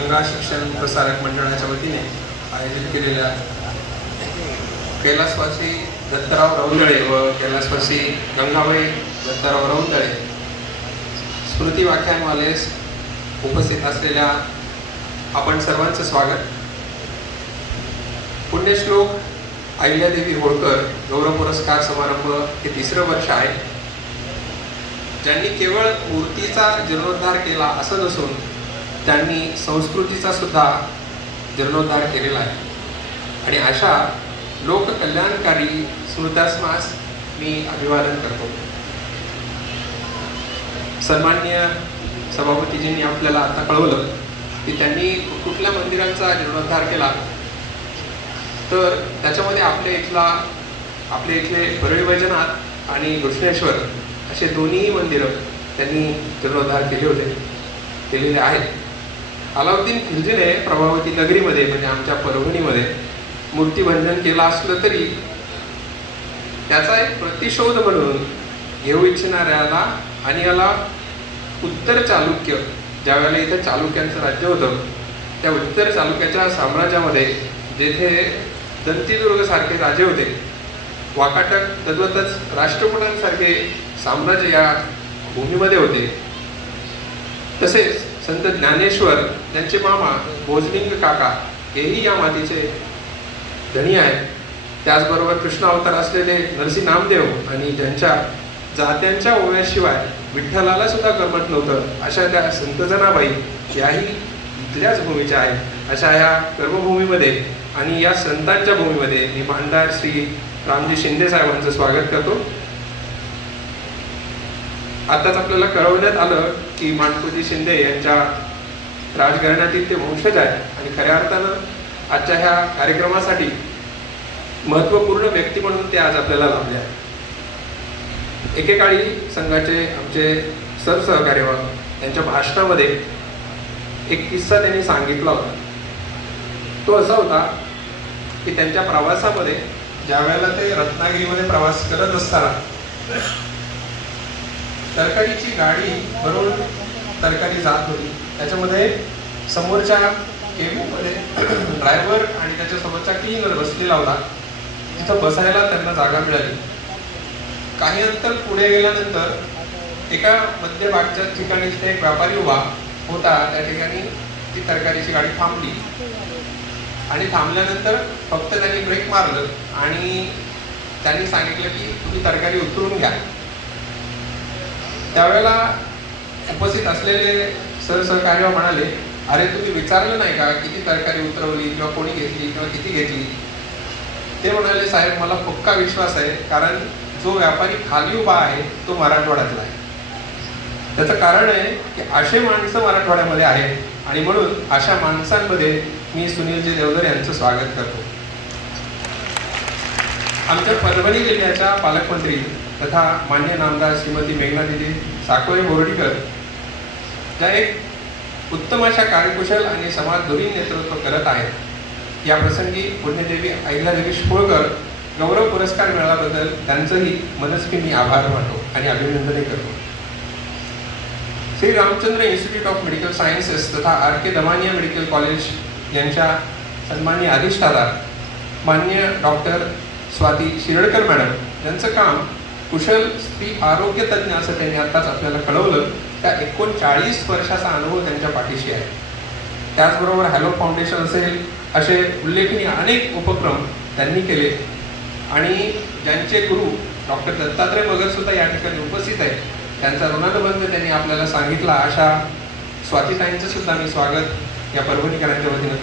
गंगा शिक्षण प्रसारक मंडळाच्या वतीने आयोजित केलेल्या कैलासवासी दत्तराव रौंदळे व कैलासवासी गंगाबाई दत्तराव रौंदळे स्मृती व्याख्यानमालेस उपस्थित असलेल्या आपण सर्वांचं स्वागत. पुण्यश्लोक अहिल्यादेवी होळकर गौरव पुरस्कार समारंभ हे तिसरं वर्ष आहे. ज्यांनी केवळ मूर्तीचा जीर्णोद्धार केला असं नसून त्यांनी संस्कृतीचा सुद्धा जीर्णोद्धार केलेला आहे. आणि अशा लोककल्याणकारी स्मृतास्मास मी अभिवादन करतो. सन्माननीय सभापतीजींनी आपल्याला आता कळवलं की त्यांनी कुठल्या मंदिरांचा जीर्णोद्धार केला, तर त्याच्यामध्ये आपले इथले परळी वैजनाथ आणि घृष्णेश्वर असे दोन्ही मंदिरं त्यांनी जीर्णोद्धार केलेले आहेत. अलाउद्दीन खिलजीने प्रभावती नगरीमध्ये म्हणजे आमच्या परभणीमध्ये मूर्तिभंजन केलं असलं तरी त्याचा एक प्रतिशोध म्हणून घेऊ इच्छिणाऱ्याला आणि याला उत्तर चालुक्य, ज्या वेळेला इथं चालुक्यांचं राज्य होतं, त्या उत्तर चालुक्याच्या साम्राज्यामध्ये जेथे दंतीदुर्ग सारखे राजे होते, वाकाटक तद्वतच राष्ट्रकुटांसारखे साम्राज्य या भूमीमध्ये होते, तसेच संत ज्ञानेश्वर त्यांचे मामा भोजलिंग काका हेही या मातीचे धनी आहेत. त्याचबरोबर कृष्ण अवतार असलेले नरसिंह नामदेव आणि ज्यांच्या जात्यांच्या ओव्याशिवाय विठ्ठलाला सुद्धा करमत नव्हतं अशा त्या संत जनाबाई याही इथल्याच भूमीच्या आहेत. अशा या कर्मभूमीमध्ये आणि या संतांच्या भूमीमध्ये मी भांडार श्री रामजी शिंदे साहेबांचं स्वागत करतो. आताच आपल्याला कळवण्यात आलं की माणकोजी शिंदे यांच्या राजघराण्यातील ते वंशज आहेत आणि खऱ्या अर्थानं आजच्या ह्या कार्यक्रमासाठी महत्त्वपूर्ण व्यक्ती म्हणून ते आज आपल्याला लाभले आहेत. एकेकाळी संघाचे आमचे सरसहकारी त्यांच्या भाषणामध्ये एक किस्सा त्यांनी सांगितला होता. तो असा होता की त्यांच्या प्रवासामध्ये ज्या वेळेला ते रत्नागिरीमध्ये प्रवास करत असताना तरकारीची गाडी भरून तरकारी जात होती. त्याच्यामध्ये समोरच्या केबिनमध्ये ड्रायव्हर आणि त्याच्यासोबतचा क्लीनर बसलेला होता. तिथं बसायला त्यांना जागा मिळाली. काही अंतर पुढे गेल्यानंतर एका मध्यभागच्या ठिकाणी एक व्यापारी उभा होता. त्या ठिकाणी ती तरकारीची गाडी थांबली आणि थांबल्यानंतर फक्त त्यांनी ब्रेक मारलं आणि त्यांनी सांगितलं की तुम्ही तरकारी उतरून घ्या. त्यावेळेला उपस्थित असलेले सरसहकारी म्हणाले, अरे तुम्ही विचारलं नाही का किती तरकारी उतरवली किंवा कोणी घेतली किंवा किती घेतली? ते म्हणाले, साहेब मला पक्का विश्वास आहे, कारण जो व्यापारी खाली उभा आहे तो मराठवाड्यातला आहे. त्याचं कारण आहे की असे माणसं मराठवाड्यामध्ये आहेत आणि म्हणून अशा माणसांमध्ये मी सुनीलजी देवधर यांचं स्वागत करतो. आमच्या परभणी जिल्ह्याच्या पालकमंत्री तथा मान्य नामदार श्रीमती मेघनादिदी साकोरे बोर्डीकर ज्या एक उत्तम अशा कार्यकुशल आणि समाजधुरी नेतृत्व करत आहेत, या प्रसंगी पुण्यदेवी अहिल्यादेवी होळकर गौरव पुरस्कार मिळाल्याबद्दल त्यांचंही मनस्वी मी आभार मानतो आणि अभिनंदनही करतो. Shri Ramchandra institute of medical sciences तथा RK दमानिया मेडिकल कॉलेज यांच्या सन्माननीय अधिष्ठाता मान्य डॉक्टर स्वाती शिरडकर मॅडम यांचं काम कुशल स्त्री आरोग्य तज्ज्ञ असं त्यांनी आताच आपल्याला कळवलं. त्या 39 वर्षाचा अनुभव त्यांच्या पाठीशी आहे. त्याचबरोबर हॅलो फाउंडेशन असेल असे उल्लेखनीय अनेक उपक्रम त्यांनी केले आणि ज्यांचे गुरु डॉक्टर दत्तात्रय भगत सुद्धा या ठिकाणी उपस्थित आहेत. त्यांचा ऋणानुबंध त्यांनी आपल्याला सांगितला. अशा स्वातीताईंचं सुद्धा मी स्वागत या परभणीकरांच्या वतीनं